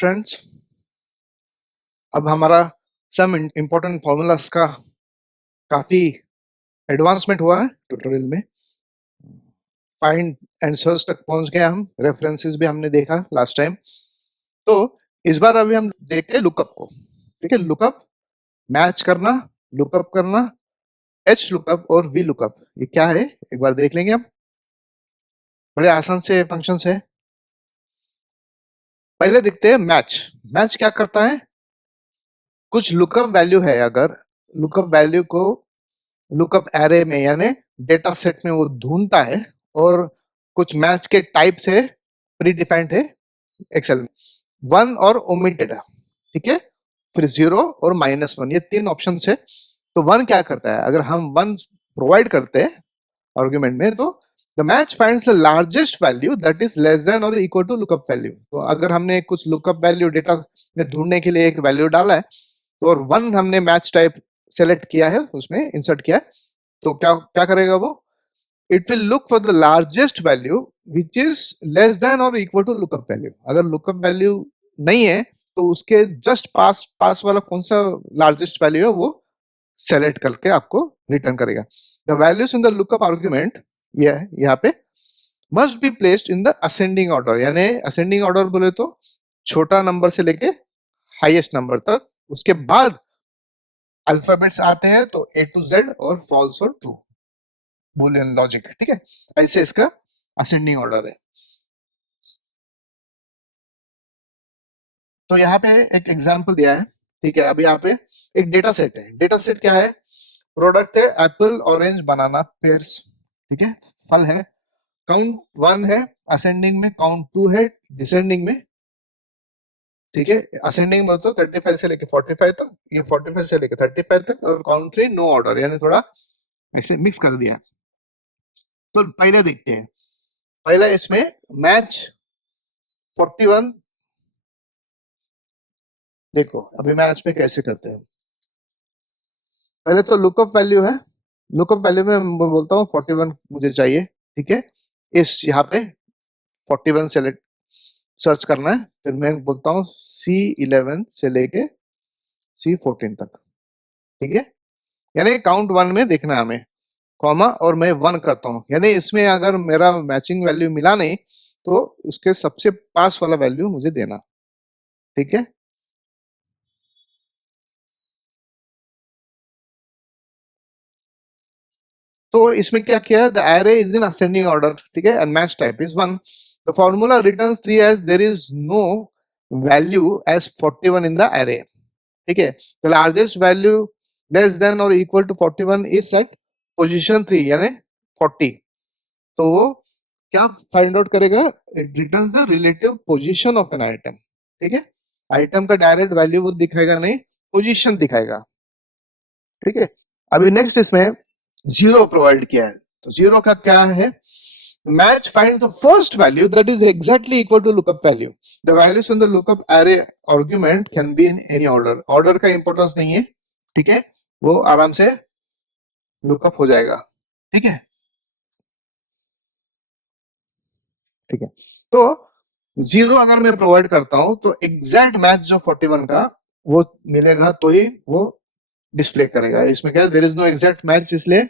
Friends, अब हमारा some important formulas का काफी एडवांसमेंट हुआ है ट्यूटोरियल में। फाइंड आंसर्स तक पहुंच गए हम, रेफरेंसेस भी हमने देखा लास्ट टाइम। तो इस बार अभी हम देखते हैं लुकअप को। ठीक है, लुकअप मैच करना, लुकअप करना, एच लुकअप और वी लुकअप, ये क्या है एक बार देख लेंगे हम। बड़े आसान से फंक्शंस है। पहले देखते हैं मैच। मैच क्या करता है, कुछ लुकअप वैल्यू है, अगर लुकअप वैल्यू को लुकअप एरे में यानी डेटा सेट में वो ढूंढता है और कुछ मैच के टाइप्स है, प्री डिफाइंड है एक्सेल में, वन और ओमिटेड, ठीक है, फिर जीरो और -1, ये तीन ऑप्शन है। तो वन क्या करता है, अगर हम वन प्रोवाइड करते हैं आर्गुमेंट में, तो the match finds the largest value that is less than और इक्वल टू लुकअप वैल्यू। तो अगर हमने कुछ लुकअप वैल्यू डेटा में ढूंढने के लिए एक वैल्यू डाला है, तो और वन हमने मैच टाइप सेलेक्ट किया है, उसमें इंसर्ट किया है, तो क्या क्या करेगा वो, it will look for the largest value which is less than और इक्वल टू लुकअप वैल्यू। अगर लुकअप वैल्यू नहीं है तो उसके जस्ट पास पास वाला कौन सा लार्जेस्ट वैल्यू है वो सेलेक्ट करके आपको रिटर्न करेगा। The values in the lookup argument ये है यहाँ पे, must be placed in the ascending order, यानी असेंडिंग ऑर्डर बोले तो छोटा नंबर से लेके हाईएस्ट नंबर तक, उसके बाद अल्फाबेट्स आते हैं तो A to Z और फॉल्स और ट्रू, बूलियन लॉजिक, ठीक है, ऐसे इसका असेंडिंग ऑर्डर है। तो यहाँ पे एक एग्जांपल दिया है, ठीक है। अभी यहाँ पे एक डेटा सेट है, डेटा सेट क्या है, प्रोडक्ट है एप्पल ऑरेंज बनाना पेयर्स, ठीक है, फल है, काउंट 1 है असेंडिंग में, काउंट 2 है डिसेंडिंग में, ठीक है। असेंडिंग में तो 35 से लेके 45 तक, ये 45 से लेके 35 तक, और काउंट 3 नो ऑर्डर, यानी थोड़ा ऐसे मिक्स कर दिया। तो पहले देखते हैं, पहला इसमें मैच 41, देखो अभी मैच में कैसे करते हैं। पहले तो लुकअप वैल्यू है, लुकअप वैल्यू में मैं बोलता हूँ 41 मुझे चाहिए, ठीक है, इस यहाँ पे 41 सेलेक्ट सर्च करना है, फिर मैं बोलता हूँ C11 से लेके C14 तक, ठीक है, यानी काउंट 1 में देखना है हमें, कॉमा और मैं 1 करता हूँ, यानी इसमें अगर मेरा मैचिंग वैल्यू मिला नहीं तो उसके सबसे पास वाला वैल्यू मुझे देना, ठीक है। तो इसमें क्या किया, the array is in ascending order, ठीक है, and match type is 1, the formula returns 3 as there is no value as 41 in the array, ठीक है, the largest value less than और equal to 41 is at position 3 यानी 40। तो वो क्या find out करेगा, it returns the relative position of an item, ठीक है, आइटम का डायरेक्ट वैल्यू वो दिखाएगा नहीं, पोजीशन दिखाएगा, ठीक है। अभी नेक्स्ट इसमें जीरो प्रोवाइड किया है, तो जीरो का क्या है, match finds the first value that is exactly equal to lookup value. The values in the lookup array argument can be in any order. Order का इंपॉर्टेंस नहीं है, ठीक है, वो आराम से लुकअप हो जाएगा, ठीक है, ठीक है। तो जीरो अगर मैं प्रोवाइड करता हूं तो एग्जैक्ट मैच जो 41 का वो मिलेगा, तो ही वो डिस्प्ले करेगा। इसमें क्या, there is no exact match, इसलिए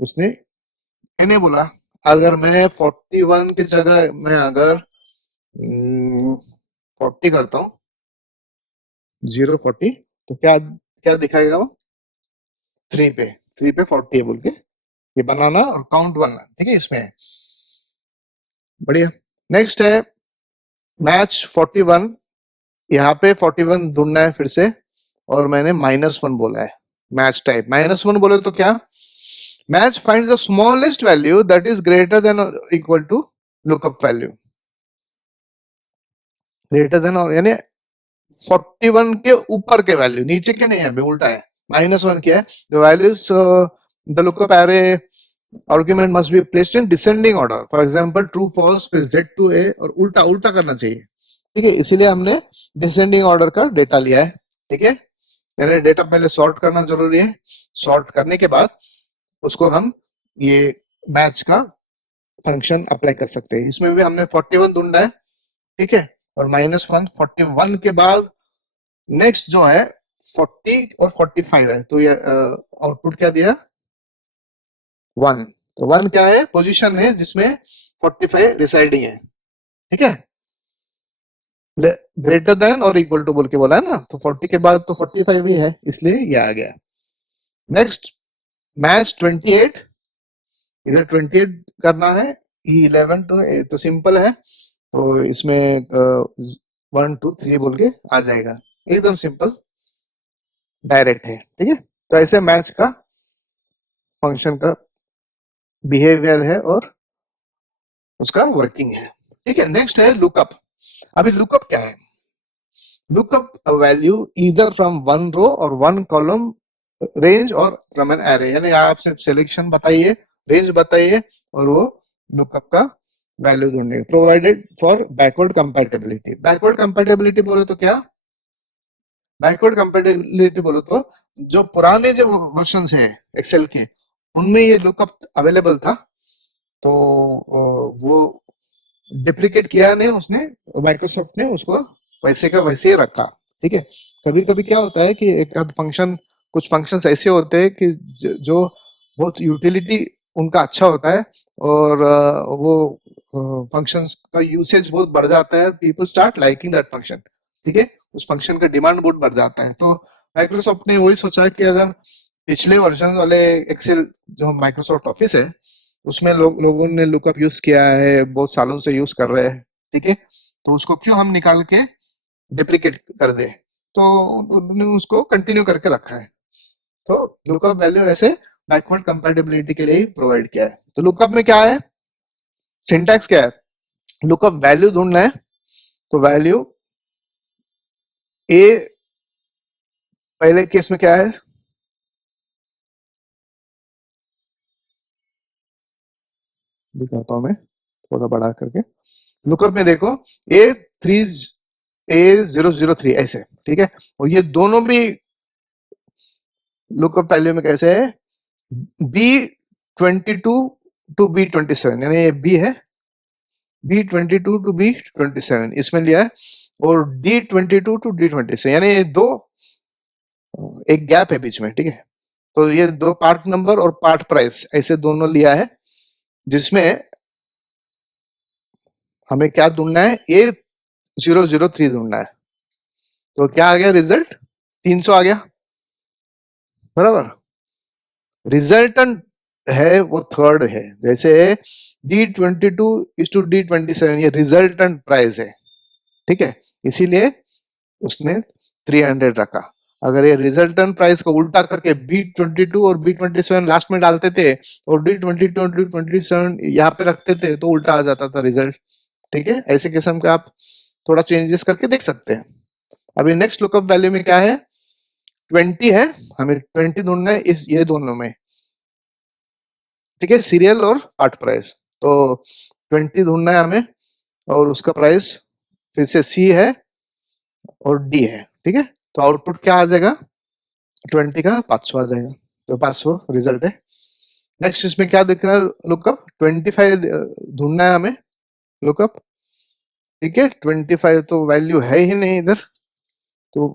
उसने इन्हें बोला अगर मैं 41 की जगह मैं अगर 40 करता हूँ, 0 40, तो क्या क्या दिखाएगा वो, 3 पे 40 है बोल के ये बनाना, और काउंट 1, ठीक है, इसमें है। बढ़िया। नेक्स्ट है मैच 41, यहाँ पे 41 ढूंढना है फिर से, और मैंने -1 बोला है, मैच टाइप -1 बोले तो क्या, match finds the smallest value that is greater than और equal to lookup value, greater than और यानी 41 के ऊपर के वैल्यू, नीचे के नहीं है, अभी उल्टा है, -1 क्या है, the values the lookup array argument must be placed in descending order, for example true false फिर Z to A, और उल्टा उल्टा करना चाहिए, ठीक है, इसीलिए हमने डिसेंडिंग ऑर्डर का डेटा लिया है, ठीक है, यानी डेटा पहले सॉर्ट करना जरूरी है, सॉर्ट करने के बाद उसको हम ये मैच का फंक्शन अप्लाई कर सकते हैं। इसमें भी हमने 41 ढूंढा है, ठीक है, और -1 41 के बाद नेक्स्ट जो है 40 और 45 है, तो ये आउटपुट क्या दिया 1। तो 1 क्या है, पोजीशन है जिसमें 45 रिसाइडिंग है, ठीक है, ग्रेटर देन और इक्वल टू बोल के बोला है ना, तो 40 के बाद तो 45 भी है, इसलिए ये आ गया। नेक्स्ट मैच 28, इधर 28 करना है, 11 तो सिंपल है, तो इसमें 1 2 3 बोल के आ जाएगा, एकदम सिंपल डायरेक्ट है, ठीक है। तो ऐसे मैच का फंक्शन का बिहेवियर है और उसका वर्किंग है, ठीक है। नेक्स्ट है लुकअप। अभी लुकअप क्या है, lookup a value either from one row और वन कॉलम रेंज और फ्रॉम एन एरे, यानी आप सिर्फ सिलेक्शन बताइए, रेंज बताइए और वो लुकअप का वैल्यू ढूंढेगा, provided for backward compatibility. Backward compatibility बोले तो क्या, बैकवर्ड कंपैटिबिलिटी बोलो तो जो पुराने जो वर्जन है एक्सेल के, उनमें ये लुकअप अवेलेबल था, तो वो डिप्रिकेट किया नहीं उसने, माइक्रोसॉफ्ट ने उसको वैसे का वैसे ही रखा, ठीक है। कभी कभी क्या होता है कि एक आध फंक्शन, कुछ फंक्शंस ऐसे होते हैं कि जो बहुत यूटिलिटी उनका अच्छा होता है और वो फंक्शंस का यूसेज बहुत बढ़ जाता है, people start liking that function, ठीक है, उस फंक्शन का डिमांड बहुत बढ़ जाता है। तो माइक्रोसॉफ्ट ने वही सोचा कि अगर पिछले वर्जन वाले एक्सेल जो माइक्रोसॉफ्ट ऑफिस है उसमें लोगों ने लुकअप यूज किया है, बहुत सालों से यूज कर रहे हैं, ठीक है, तो उसको क्यों हम निकाल के डिप्लीकेट कर दे, तो उन्होंने उसको कंटिन्यू करके रखा है। तो लुकअप वैल्यू ऐसे बैकवर्ड कंपैटिबिलिटी के लिए प्रोवाइड किया है। तो लुकअप में क्या है, सिंटैक्स क्या है, लुकअप वैल्यू ढूंढना है, तो वैल्यू ए, पहले केस में क्या है, दिखाता हूं मैं थोड़ा बड़ा करके। लुकअप में देखो A003 ऐसे, ठीक है, और ये दोनों भी लुकअप वैल्यू में कैसे है, B22 टू B27, यानी ये B है, B22 टू B27 इसमें लिया है, और D22 टू D27, यानी ये दो, एक गैप है बीच में, ठीक है। तो ये दो पार्ट नंबर और पार्ट प्राइस ऐसे दोनों लिया है, जिसमें हमें क्या ढूंढना है, A003 ढूंढना है। तो क्या आ गया रिजल्ट, 300 आ गया, बराबर। रिजल्टेंट है वो थर्ड है, जैसे D22 इज टू D27, ये रिजल्टेंट प्राइस है, ठीक है, इसीलिए उसने 300 रखा। अगर ये रिजल्टेंट प्राइस को उल्टा करके B22 और B27 लास्ट में डालते थे और D22 और D27 यहाँ पे रखते थे तो उल्टा आ जाता था रिजल्ट, ठीक है। ऐसे किस्म का आप थोड़ा चेंजेस करके देख सकते हैं। अभी नेक्स्ट लुकअप वैल्यू में क्या है, 20 है, हमें 20 ढूंढना है इस ये दोनों में, ठीक है, सीरियल और पार्ट प्राइस। तो 20 ढूंढना है हमें और उसका प्राइस फिर से C है और D है, ठीक है। तो आउटपुट क्या आ जाएगा, 20 का 500 आ जाएगा, तो 500 रिजल्ट है। नेक्स्ट इसमें क्या दिख रहा है, लुकअप 25 ढूंढना है हमें लुकअप, ठीक है, 25 तो वैल्यू है ही नहीं इधर, तो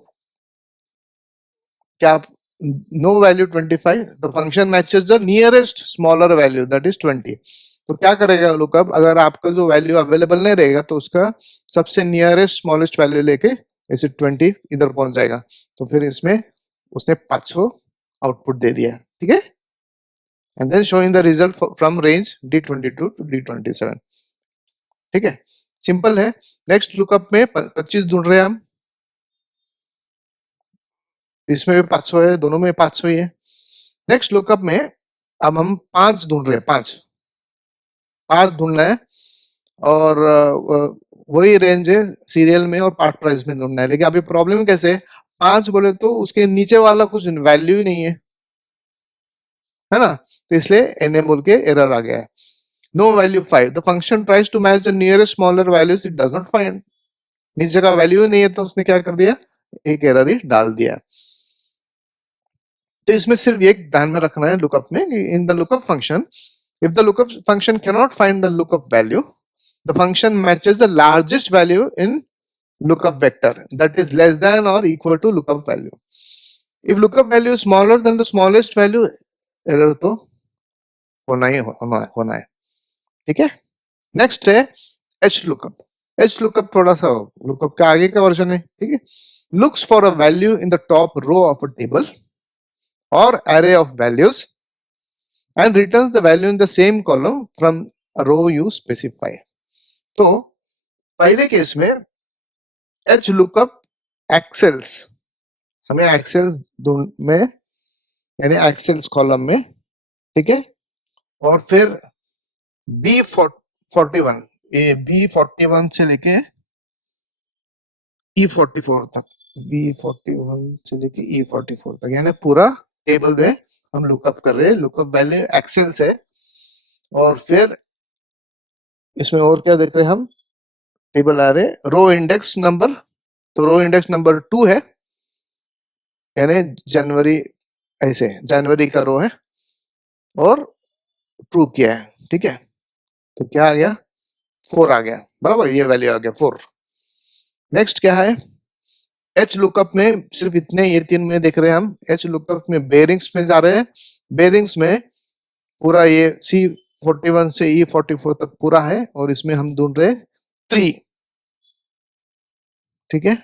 क्या, no value 25, the function matches the nearest smaller value that is 20। तो क्या करेगा लुकअप, अगर आपका जो वैल्यू अवेलेबल नहीं रहेगा तो उसका सबसे नियरेस्ट स्मॉलेस्ट वैल्यू लेके ऐसे 20 इधर पहुंच जाएगा, तो फिर इसमें उसने 500 आउटपुट दे दिया, ठीक है, and then showing the result from range D22 to D27, ठीक है, सिंपल है। नेक्स्ट लुकअप में 25 ढूंढ रहे हैं हम, इसमें भी 500 है, दोनों में 500 ही है। नेक्स्ट लुकअप में अब हम 5 ढूंढ रहे हैं, 5 ढूंढना है, और वही रेंज है सीरियल में और पार्ट प्राइस में ढूंढना है, लेकिन अभी प्रॉब्लम कैसे, 5 बोले तो उसके नीचे वाला कुछ वैल्यू ही नहीं है ना, तो इसलिए एनए बोल के एरर आ गया है। No value 5, the function tries to match the nearest smaller values, it does not find, नीचे जगह वैल्यू नहीं है तो उसने क्या कर दिया, एक एरर ही डाल दिया। तो इसमें सिर्फ एक ध्यान में रखना है लुकअप में, in the lookup function, if the lookup function cannot find the lookup value, the function matches the largest value in lookup vector that is less than or equal to lookup value. If lookup value is smaller than the smallest value, error तो होना है, ठीक है. Next है H lookup. H lookup थोड़ा सा lookup का आगे का वर्जन है, ठीक है. Looks for a value in the top row of a table or array of values and returns the value in the same column from a row you specify. तो पहले केस में H lookup एक्सेल्स, हमें एक्सेल्स में यानी एक्सेल्स column में, ठीक है. और फिर B41 ये B41 से लेके E44 तक, B41 से लेके E44 तक यानी पूरा टेबल में हम लुकअप कर रहे हैं. लुकअप वैल्यू एक्सेल से. और फिर इसमें और क्या देख रहे हैं हम, टेबल आ रहे रो इंडेक्स नंबर. तो रो इंडेक्स नंबर 2 है यानी जनवरी, ऐसे जनवरी का रो है और ट्रू किया है, ठीक है. तो क्या आ गया, 4 आ गया, बराबर ये वैल्यू आ गया 4. नेक्स्ट क्या है, एच लुकअप में सिर्फ इतने ये 3 में देख रहे हैं हम. एच लुकअप में बेरिंग्स में जा रहे हैं. बेरिंग्स में पूरा ये C41 से E44 तक पूरा है और इसमें हम ढूंढ रहे 3, ठीक है.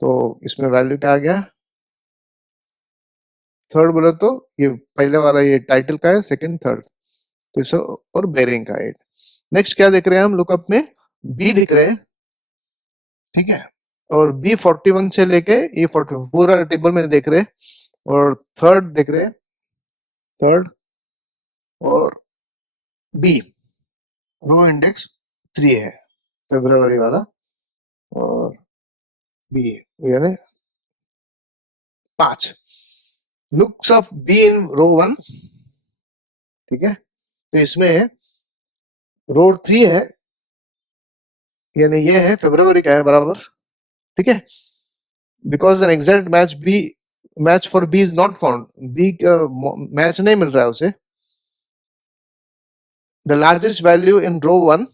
तो इसमें वैल्यू क्या आ गया, थर्ड बोले तो ये पहले वाला ये टाइटल का है, सेकंड थर्ड, तो इसे और बेरिंग का है. नेक्स्ट क्या देख रहे हैं हम लुकअप में, बी दिख रहे हैं, ठीक है. और B41 से लेके E44 पूरा टेबल में देख रहे हैं. और थर्ड देख रहे हैं, थर्ड और बी रो इंडेक्स 3 है फरवरी वाला और बी यानी 5. Looks of be in row 1, ठीक है. तो इसमें रो 3 है यानी ये है फरवरी का है बराबर, ठीक है. Because an exact match for B is not found, B का मैच नहीं मिल रहा है उसे. The largest value in row 1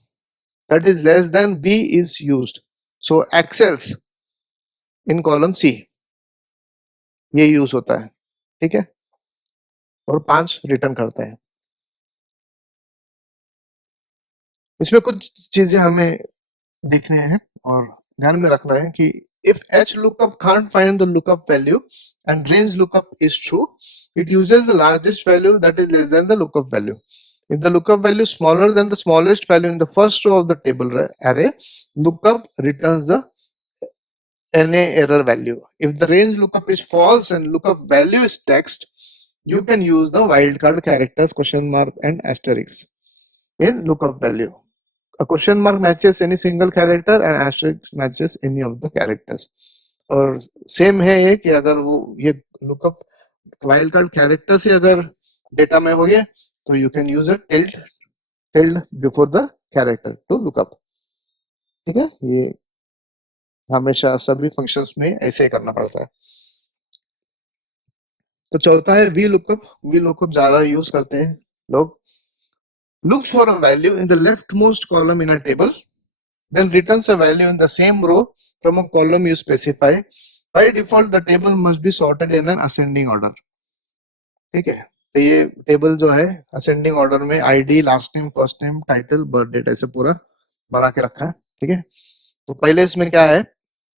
that is less than B is used. So excels in column C ये यूज होता है, ठीक है. और 5 रिटर्न करता है. इसमें कुछ चीजें हमें देखने हैं और ध्यान में रखना है कि if H lookup can't find the lookup value and range lookup is true, it uses the largest value that is less than the lookup value. If the lookup value is smaller than the smallest value in the first row of the table array, lookup returns the NA error value. If the range lookup is false and lookup value is text, you can use the wildcard characters question mark and asterisk in lookup value. A question mark matches any single character and asterisk matches any of the characters. और same है ये कि अगर वो ये lookup wild card character से अगर data में हो गया तो you can use a tilde before the character to lookup, ठीक है. ये हमेशा सभी फंक्शंस में ऐसे ही करना पड़ता है. तो चौथा है वी लुकअप. वी लुकअप ज्यादा यूज करते हैं लोग. Looks for a value in the leftmost column in a table, then returns a value in the same row from a column you specify. By default, the table must be sorted in an ascending order. ठीक है. तो ये table जो है ascending order में ID, last name, first name, title, birth date ऐसे पूरा बना के रखा है, ठीक है. तो पहले इसमें क्या है,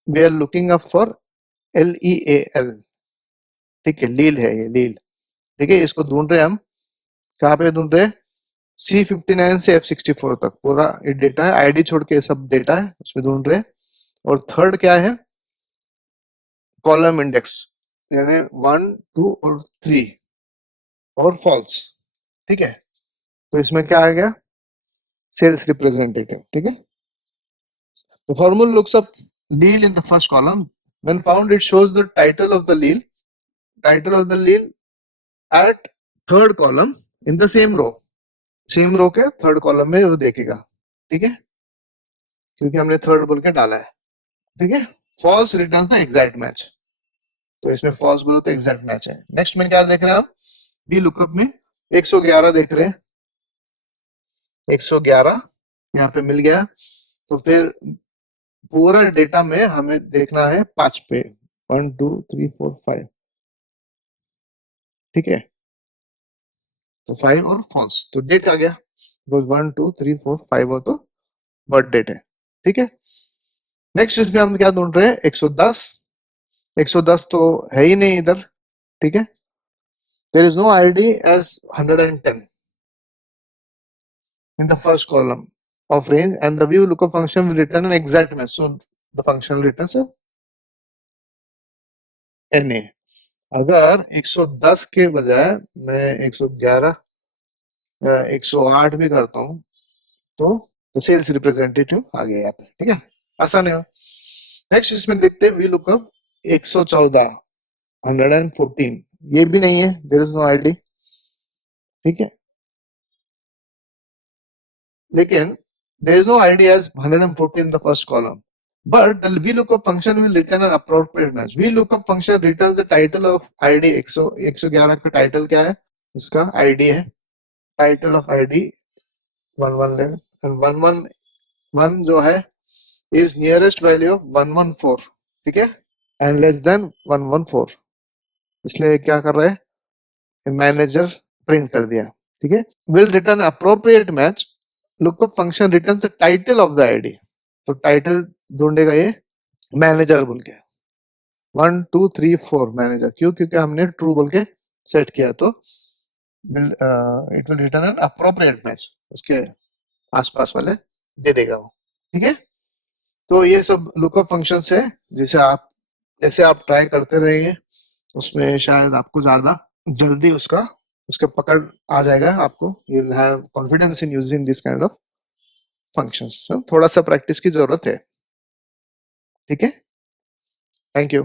we are looking up for LEAL, ठीक है. लील है ये, लील, ठीक है. इसको ढूंढ रहे हैं हम. कहाँ पे ढूंढ रहे हैं, C59 से F64 तक पूरा ये डेटा है. आईडी छोड़ के सब डेटा है उसमें ढूंढ रहे हैं. और थर्ड क्या है, कॉलम इंडेक्स यानी 1, 2 और 3 और फॉल्स, ठीक है. तो इसमें क्या आ गया, सेल्स रिप्रेजेंटेटिव, ठीक है. The formula looks up leal in the first column. When found, it shows the title of the leal at third column in the same row. Same row के थर्ड कॉलम में वो देखेगा, ठीक है, क्योंकि हमने थर्ड बोल के डाला है, ठीक है. False returns the exact match. तो इसमें फॉल्स बोलो तो एग्जैक्ट मैच है. नेक्स्ट में क्या देख रहे हैं हम, बी लुकअप में 111 देख रहे हैं. 111 यहाँ पे मिल गया. तो फिर पूरा डेटा में हमें देखना है 5 पे, 1 2 3 4 5, ठीक है। तो 5 और फॉल्स, तो डेट आ गया, 1 2 3 4 5 हो तो बर्थ डेट है, ठीक है। नेक्स्ट इसमें हम क्या ढूंढ रहे हैं, 110। 110 तो है ही नहीं इधर, ठीक है। There is no ID as 110 in the first column of range, and the view lookup function will return an exact match. So the function returns a NA. अगर 110 के बजाय मैं 111 या 108 भी करता हूँ तो सेल्स रिप्रेजेंटेटिव आ गया यहाँ पे, ठीक है, आसान है। नेक्स्ट इसमें देखते हैं वी लुकअप 114, 114, ये भी नहीं है, देयर इज नो आईडी, ठीक है। लेकिन there is no ID as 114 in the first column, but the VLOOKUP function will return an appropriate match. VLOOKUP function returns the title of ID. 111 का title क्या है, इसका ID है, title of ID 111 and 111 जो है is nearest value of 114, ठीक है, and less than 114, इसलिए क्या कर रहे हैं, मैनेजर प्रिंट कर दिया, ठीक है। will return appropriate match. Lookup function returns the title of the ID, तो टाइटल ढूंढेगा ये मैनेजर बोल के, 1 2 3 4 मैनेजर, क्यों, क्योंकि हमने ट्रू बोल के सेट किया, तो it will return an appropriate match, उसके आसपास वाले दे देगा वो, ठीक है। तो ये सब लुकअप फंक्शंस है, जैसे आप ट्राई करते रहेंगे, उसमें शायद आपको ज्यादा जल्दी उसका पकड़ आ जाएगा, आपको you will have confidence in using this kind of functions. थोड़ा सा प्रैक्टिस की जरूरत है, ठीक है। Thank you.